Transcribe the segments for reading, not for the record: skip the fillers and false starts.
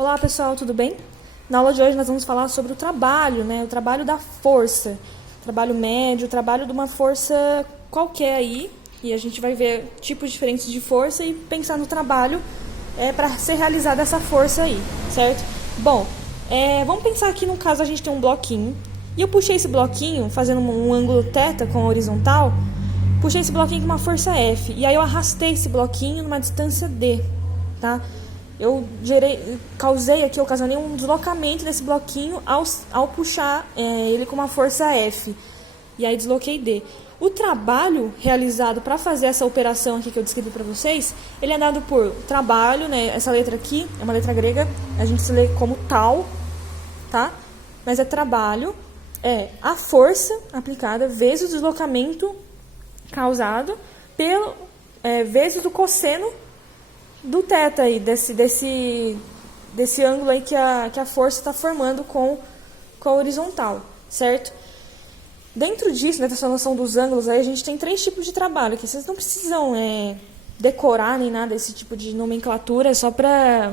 Olá pessoal, tudo bem? Na aula de hoje nós vamos falar sobre o trabalho, né? O trabalho da força, trabalho médio, o trabalho de uma força qualquer aí, e a gente vai ver tipos diferentes de força e pensar no trabalho para ser realizada essa força aí, certo? Bom, vamos pensar aqui no caso a gente tem um bloquinho, e eu puxei esse bloquinho fazendo um ângulo θ com a horizontal, puxei esse bloquinho com uma força F, e aí eu arrastei esse bloquinho numa distância D, tá? Eu ocasionei um deslocamento desse bloquinho ao puxar ele com uma força F. E aí desloquei D. O trabalho realizado para fazer essa operação aqui que eu descrevi para vocês, ele é dado por trabalho, né? Essa letra aqui é uma letra grega, a gente se lê como tal, tá? Mas é trabalho, a força aplicada vezes o deslocamento causado vezes o cosseno do θ aí, desse ângulo aí que a força está formando com a horizontal, certo? Dentro disso, nessa noção dos ângulos aí, a gente tem 3 tipos de trabalho, que vocês não precisam decorar nem nada desse tipo de nomenclatura, é só para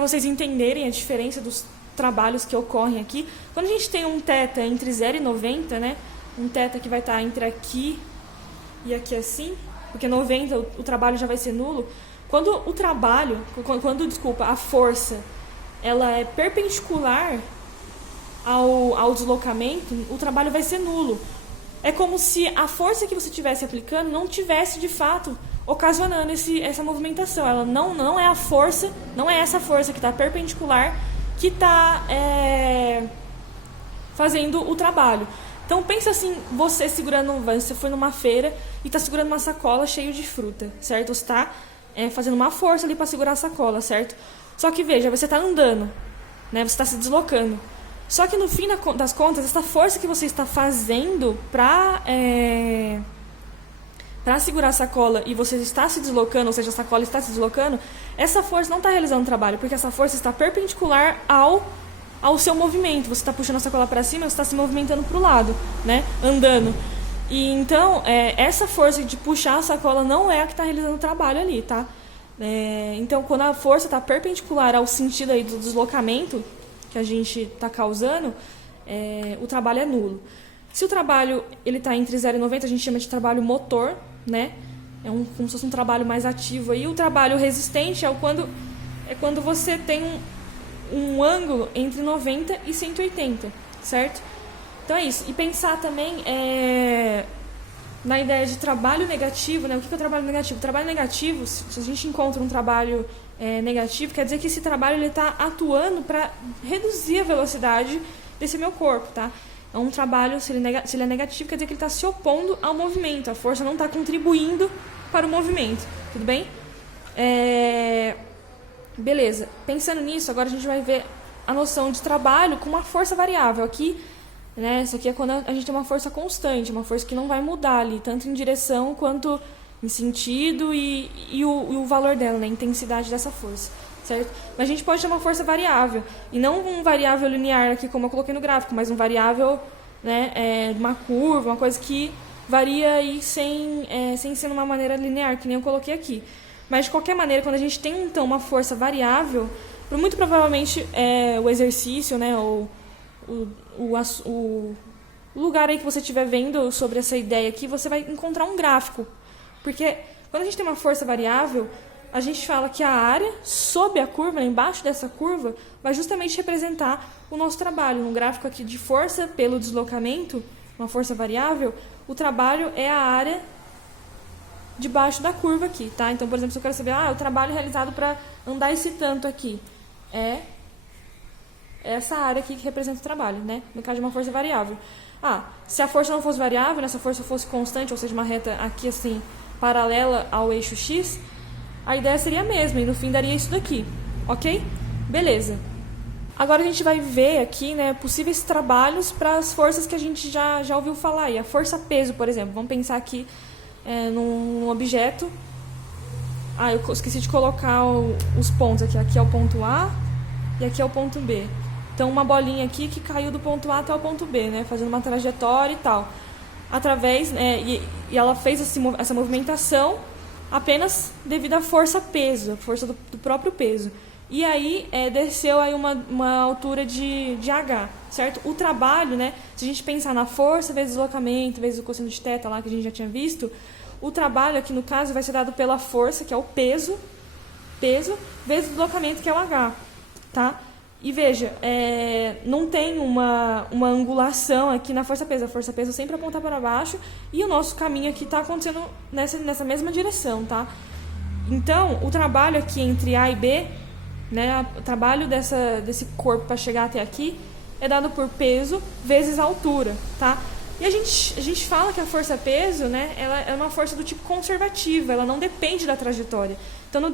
vocês entenderem a diferença dos trabalhos que ocorrem aqui. Quando a gente tem um θ entre 0 e 90, né, um θ que vai estar entre aqui e aqui assim, porque 90 o trabalho já vai ser nulo. Quando a força ela é perpendicular ao deslocamento, o trabalho vai ser nulo. É como se a força que você estivesse aplicando não tivesse, de fato, ocasionando essa movimentação. Ela não é a força, não é essa força que está perpendicular que está fazendo o trabalho. Então, pensa assim, você foi numa feira e está segurando uma sacola cheia de fruta, certo? Você está fazendo uma força ali para segurar a sacola, certo? Só que veja, você está andando, né? Você está se deslocando. Só que no fim das contas, essa força que você está fazendo para segurar a sacola e você está se deslocando, ou seja, a sacola está se deslocando, essa força não está realizando o trabalho, porque essa força está perpendicular ao seu movimento. Você está puxando a sacola para cima, você está se movimentando para o lado, né? Andando. E então, essa força de puxar a sacola não é a que está realizando o trabalho ali, tá? Então, quando a força está perpendicular ao sentido aí do deslocamento que a gente está causando, o trabalho é nulo. Se o trabalho está entre 0 e 90, a gente chama de trabalho motor, né? Como se fosse um trabalho mais ativo. E o trabalho resistente é quando você tem um ângulo entre 90 e 180, certo? Então é isso. E pensar também na ideia de trabalho negativo, né? O que é o trabalho negativo? O trabalho negativo, se a gente encontra um trabalho negativo, quer dizer que esse trabalho está atuando para reduzir a velocidade desse meu corpo, tá? É um trabalho, se ele é negativo, quer dizer que ele está se opondo ao movimento. A força não está contribuindo para o movimento. Tudo bem? Beleza. Pensando nisso, agora a gente vai ver a noção de trabalho com uma força variável. Aqui, né, isso aqui é quando a gente tem uma força constante, uma força que não vai mudar ali, tanto em direção quanto em sentido e o valor dela, né, a intensidade dessa força, certo? Mas a gente pode ter uma força variável, e não um variável linear aqui, como eu coloquei no gráfico, mas um variável, né, uma curva, uma coisa que varia aí sem ser de uma maneira linear, que nem eu coloquei aqui. Mas, de qualquer maneira, quando a gente tem, então, uma força variável, muito provavelmente o exercício, né, ou o lugar aí que você estiver vendo sobre essa ideia aqui, você vai encontrar um gráfico. Porque quando a gente tem uma força variável, a gente fala que a área sob a curva, embaixo dessa curva, vai justamente representar o nosso trabalho. No gráfico aqui de força pelo deslocamento, uma força variável, o trabalho é a área debaixo da curva aqui, tá? Então, por exemplo, se eu quero saber, o trabalho realizado para andar esse tanto aqui é essa área aqui que representa o trabalho, né? No caso de uma força variável. Se a força não fosse variável, né? Se a força fosse constante, ou seja, uma reta aqui assim, paralela ao eixo X, a ideia seria a mesma, e no fim daria isso daqui, ok? Beleza. Agora a gente vai ver aqui, né, possíveis trabalhos para as forças que a gente já ouviu falar. E a força-peso, por exemplo. Vamos pensar aqui num objeto. Eu esqueci de colocar os pontos aqui. Aqui é o ponto A e aqui é o ponto B. Então, uma bolinha aqui que caiu do ponto A até o ponto B, né, fazendo uma trajetória e tal. E ela fez essa movimentação apenas devido à força-peso, a força do próprio peso. e aí desceu aí uma altura de H, certo? O trabalho, né, se a gente pensar na força vezes deslocamento, vezes o cosseno de θ lá que a gente já tinha visto, o trabalho aqui no caso vai ser dado pela força, que é o peso, vezes o deslocamento, que é o H, tá? E veja, não tem uma angulação aqui na força-peso. A força-peso sempre aponta para baixo e o nosso caminho aqui está acontecendo nessa mesma direção, tá? Então, o trabalho aqui entre A e B, né, o trabalho desse corpo para chegar até aqui é dado por peso vezes a altura, tá? E a gente fala que a força-peso, né, ela é uma força do tipo conservativa, ela não depende da trajetória. Então,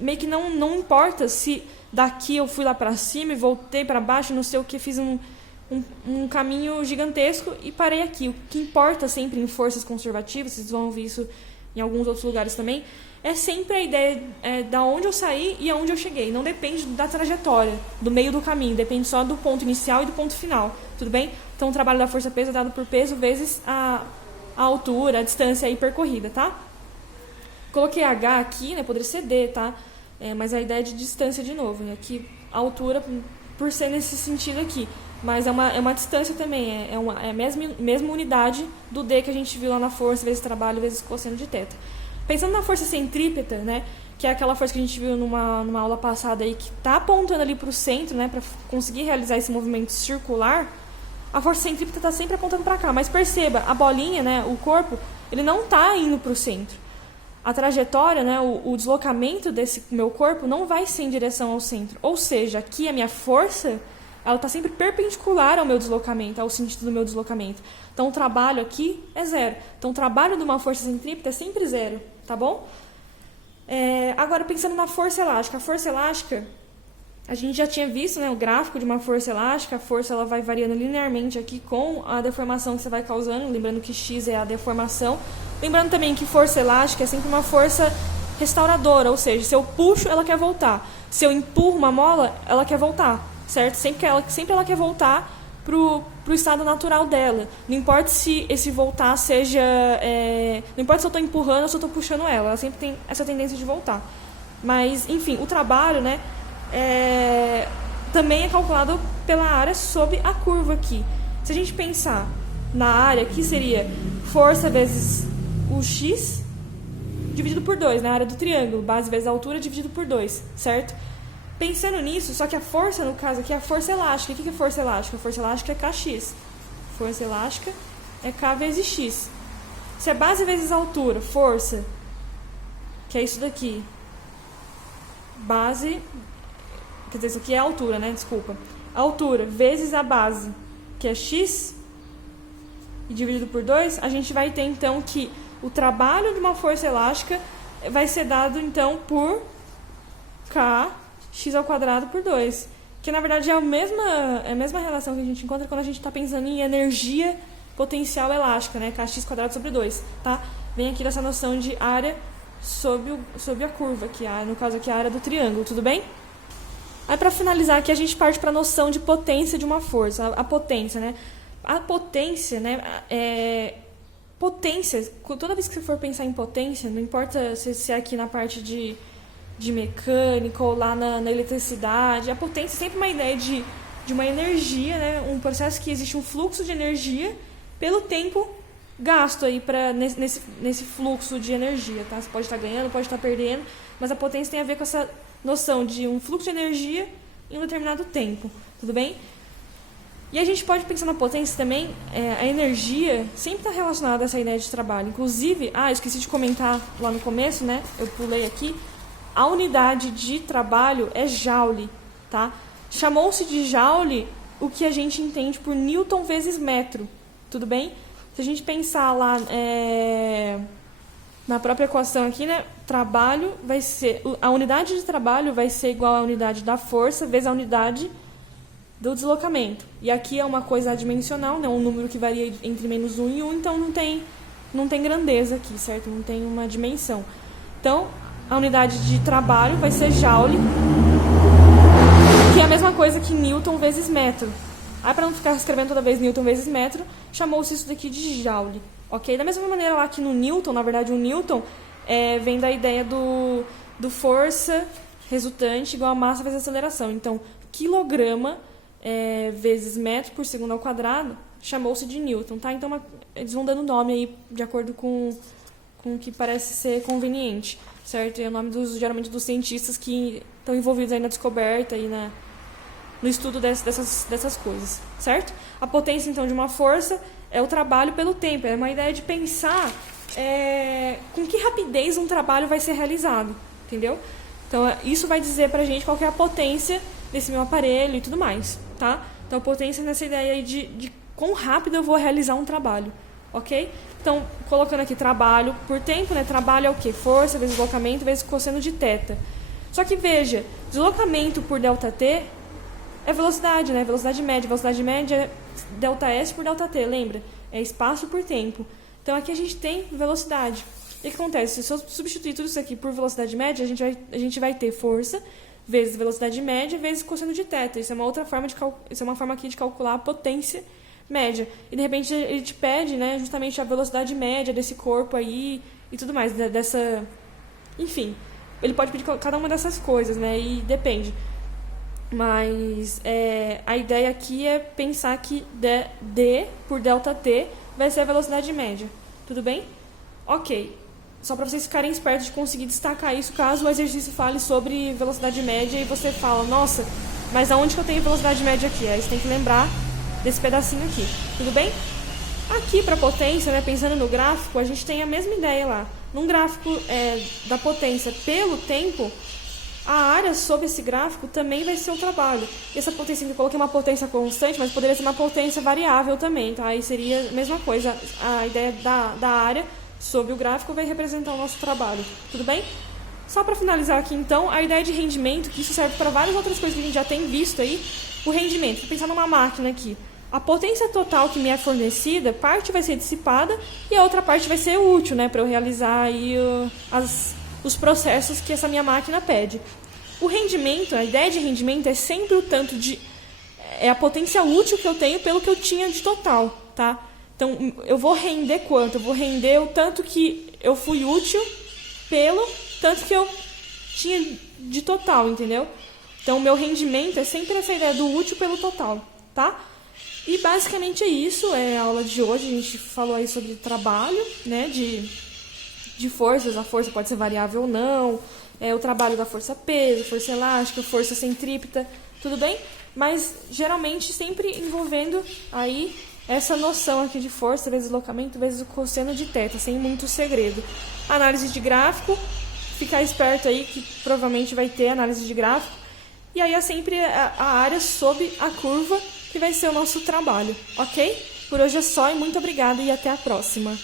meio que não importa se daqui eu fui lá para cima e voltei para baixo, não sei o que, fiz um caminho gigantesco e parei aqui. O que importa sempre em forças conservativas, vocês vão ouvir isso em alguns outros lugares também, é sempre a ideia da onde eu saí e aonde eu cheguei. Não depende da trajetória, do meio do caminho, depende só do ponto inicial e do ponto final, tudo bem? Então o trabalho da força-peso é dado por peso vezes a altura, a distância aí percorrida, tá? Coloquei H aqui, né, poderia ser D, tá? Mas a ideia é de distância de novo, né? Aqui a altura por ser nesse sentido aqui, mas é uma distância também, é a mesma unidade do D que a gente viu lá na força, vezes trabalho, vezes cosseno de θ. Pensando na força centrípeta, né, que é aquela força que a gente viu numa aula passada aí, que está apontando ali para o centro, né, para conseguir realizar esse movimento circular, a força centrípeta está sempre apontando para cá. Mas perceba, a bolinha, né, o corpo, ele não está indo para o centro. A trajetória, né, o deslocamento desse meu corpo não vai ser em direção ao centro. Ou seja, aqui a minha força, ela está sempre perpendicular ao meu deslocamento, ao sentido do meu deslocamento. Então, o trabalho aqui é zero. Então, o trabalho de uma força centrípeta é sempre zero, tá bom? Agora, pensando na força elástica. A força elástica, a gente já tinha visto, né, o gráfico de uma força elástica. A força ela vai variando linearmente aqui com a deformação que você vai causando. Lembrando que x é a deformação. Lembrando também que força elástica é sempre uma força restauradora, ou seja, se eu puxo, ela quer voltar. Se eu empurro uma mola, ela quer voltar, certo? Sempre ela quer voltar pro estado natural dela. Não importa se esse voltar seja... não importa se eu estou empurrando ou se eu estou puxando ela sempre tem essa tendência de voltar. Mas, enfim, o trabalho, né, também é calculado pela área sob a curva aqui. Se a gente pensar na área, aqui seria força vezes o x dividido por 2, né? A área do triângulo, base vezes a altura dividido por 2, certo? Pensando nisso, só que a força, no caso aqui, é a força elástica. O que é força elástica? A força elástica é kx. Força elástica é k vezes x. Se é base vezes a altura, força, que é isso daqui, base, quer dizer, isso aqui é a altura, né? Desculpa. Altura vezes a base, que é x, e dividido por 2, a gente vai ter, então, que o trabalho de uma força elástica vai ser dado, então, por kx ao quadrado por 2. Que, na verdade, é a mesma relação que a gente encontra quando a gente está pensando em energia potencial elástica, né? Kx quadrado sobre 2, tá? Vem aqui dessa noção de área sobre a curva, que no caso aqui a área do triângulo, tudo bem? Aí, para finalizar aqui, a gente parte para a noção de potência de uma força. A potência, né? A potência, né, potência, toda vez que você for pensar em potência, não importa se é aqui na parte de mecânica ou lá na eletricidade, a potência é sempre uma ideia de uma energia, né, um processo que existe um fluxo de energia pelo tempo gasto aí nesse fluxo de energia, tá? Você pode estar ganhando, pode estar perdendo, mas a potência tem a ver com essa noção de um fluxo de energia em um determinado tempo, tudo bem? E a gente pode pensar na potência também, a energia sempre está relacionada a essa ideia de trabalho. Inclusive, esqueci de comentar lá no começo, né? Eu pulei aqui. A unidade de trabalho é joule, tá? Chamou-se de joule o que a gente entende por Newton vezes metro, tudo bem? Se a gente pensar lá na própria equação aqui, né? Trabalho vai ser... A unidade de trabalho vai ser igual à unidade da força vezes a unidade do deslocamento. E aqui é uma coisa adimensional, né? Um número que varia entre menos 1 e 1, então não tem grandeza aqui, certo? Não tem uma dimensão. Então, a unidade de trabalho vai ser joule, que é a mesma coisa que Newton vezes metro. Aí, para não ficar escrevendo toda vez Newton vezes metro, chamou-se isso daqui de joule, ok? Da mesma maneira lá que no Newton, na verdade, o Newton vem da ideia do força resultante igual a massa vezes a aceleração. Então, quilograma vezes metro por segundo ao quadrado chamou-se de Newton, tá? Então, eles vão dando nome aí de acordo com o que parece ser conveniente, certo? E é o nome, geralmente, dos cientistas que estão envolvidos aí na descoberta e no estudo dessas coisas, certo? A potência, então, de uma força é o trabalho pelo tempo. É uma ideia de pensar com que rapidez um trabalho vai ser realizado, entendeu? Então, isso vai dizer pra gente qual que é a potência desse meu aparelho e tudo mais, tá? Então, a potência é nessa ideia aí de quão rápido eu vou realizar um trabalho, ok? Então, colocando aqui trabalho por tempo, né? Trabalho é o quê? Força vezes deslocamento vezes cosseno de θ. Só que, veja, deslocamento por ΔT é velocidade, né? Velocidade média. Velocidade média é ΔS por ΔT, lembra? É espaço por tempo. Então, aqui a gente tem velocidade. E o que acontece? Se eu substituir tudo isso aqui por velocidade média, a gente vai ter força vezes velocidade média vezes cosseno de θ. Isso é uma outra forma isso é uma forma aqui de calcular a potência média. E, de repente, ele te pede, né, justamente a velocidade média desse corpo aí e tudo mais, dessa... Enfim, ele pode pedir cada uma dessas coisas, né, e depende. Mas a ideia aqui é pensar que d por ΔT vai ser a velocidade média. Tudo bem? Ok. Só para vocês ficarem espertos de conseguir destacar isso caso o exercício fale sobre velocidade média e você fala, nossa, mas aonde que eu tenho velocidade média aqui? Aí você tem que lembrar desse pedacinho aqui. Tudo bem? Aqui para potência, né, pensando no gráfico, a gente tem a mesma ideia lá. Num gráfico da potência pelo tempo, a área sob esse gráfico também vai ser o trabalho. E essa potência, eu coloquei uma potência constante, mas poderia ser uma potência variável também, tá? Aí seria a mesma coisa. A ideia da área sob o gráfico vai representar o nosso trabalho. Tudo bem? Só para finalizar aqui, então, a ideia de rendimento, que isso serve para várias outras coisas que a gente já tem visto aí. O rendimento, vou pensar numa máquina aqui. A potência total que me é fornecida, parte vai ser dissipada e a outra parte vai ser útil, né, para eu realizar aí os processos que essa minha máquina pede. O rendimento, a ideia de rendimento é sempre o tanto de... É a potência útil que eu tenho pelo que eu tinha de total, tá? Então, eu vou render quanto? Eu vou render o tanto que eu fui útil pelo tanto que eu tinha de total, entendeu? Então, o meu rendimento é sempre essa ideia do útil pelo total, tá? E basicamente é isso, é a aula de hoje. A gente falou aí sobre trabalho, né, de forças. A força pode ser variável ou não, o trabalho da força-peso, força elástica, força centrípeta, tudo bem? Mas geralmente sempre envolvendo aí essa noção aqui de força vezes deslocamento vezes o cosseno de θ, sem muito segredo. Análise de gráfico, ficar esperto aí que provavelmente vai ter análise de gráfico. E aí é sempre a área sob a curva que vai ser o nosso trabalho, ok? Por hoje é só e muito obrigada e até a próxima.